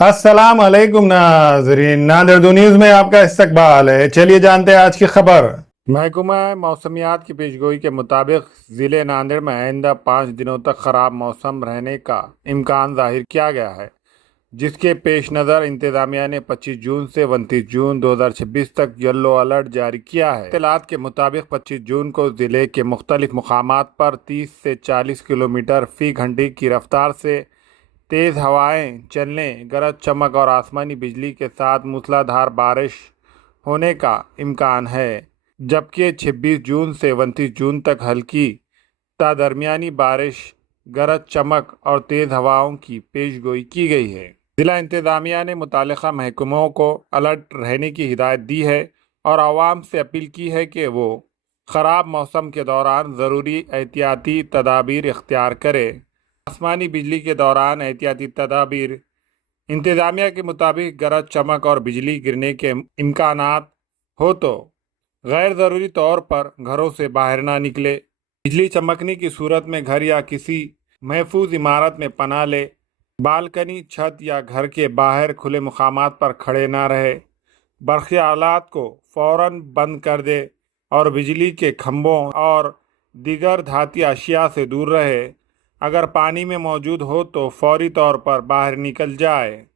अस्सलाम अलैकुम नाजरीन, नादरदो न्यूज़ में आपका इस्तकबाल है। चलिए जानते हैं आज की खबर। महकमा मौसमियात की पेशगोई के मुताबिक ज़िले नांदेड़ में आइंदा 5 दिनों तक ख़राब मौसम रहने का इम्कान जाहिर किया गया है, जिसके पेश नज़र इंतज़ामिया ने 25 जून से 29 जून 2026 तक येलो अलर्ट जारी किया है। इत्तलात के मुताबिक 25 जून को ज़िले के मुख्तलिफ मुकामात पर 30 से 40 किलोमीटर फ़ी घंटे की रफ्तार से तेज़ हवाएं चलने, गरज चमक और आसमानी बिजली के साथ मूसलाधार बारिश होने का इम्कान है, जबकि 26 जून से 29 जून तक हल्की ता दरमियानी बारिश, गरज चमक और तेज़ हवाओं की पेशगोई की गई है। ज़िला इंतज़ामिया ने मुताल्लिक़ा महकमों को अलर्ट रहने की हिदायत दी है और आवाम से अपील की है कि वो ख़राब मौसम के दौरान ज़रूरी एहतियाती तदाबीर इख्तियार करें। आसमानी बिजली के दौरान एहतियाती तदाबीर। इंतज़ामिया के मुताबिक गरज चमक और बिजली गिरने के इम्कानात हो तो गैर ज़रूरी तौर पर घरों से बाहर ना निकले। बिजली चमकने की सूरत में घर या किसी महफूज इमारत में पनाह ले। बालकनी, छत या घर के बाहर खुले मुकामात पर खड़े ना रहे। बरक़ी आलात को फ़ौरन बंद कर दे और बिजली के खंभों और दीगर धाती अशिया से दूर रहे। अगर पानी में मौजूद हो तो फौरी तौर पर बाहर निकल जाए। इन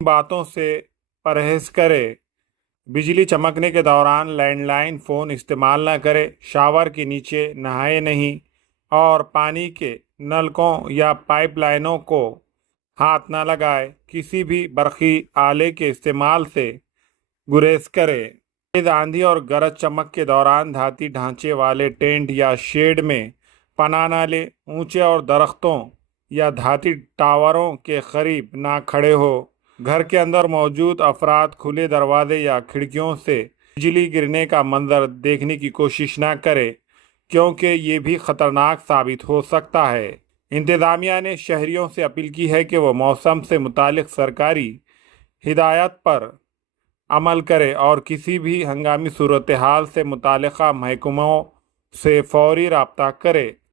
बातों से परहेज़ करे। बिजली चमकने के दौरान लैंडलाइन फ़ोन इस्तेमाल न करे। शावर के नीचे नहाए नहीं और पानी के नलकों या पाइपलाइनों को हाथ न लगाए। किसी भी बरक़ी आले के इस्तेमाल से गुरेज करे। तेज़ आंधी और गरज चमक के दौरान धाती ढांचे वाले टेंट या शेड में पनाह न ले। ऊंचे और दरख्तों या धाती टावरों के करीब ना खड़े हो। घर के अंदर मौजूद अफराद खुले दरवाजे या खिड़कियों से बिजली गिरने का मंजर देखने की कोशिश ना करे, क्योंकि ये भी ख़तरनाक साबित हो सकता है। इंतज़ामिया ने शहरियों से अपील की है कि वह मौसम से मुतालिक सरकारी हिदायत पर अमल करे और किसी भी हंगामी सूरत हाल से मुताल्लिक़ा महकमों से फ़ौरी राब्ता करे।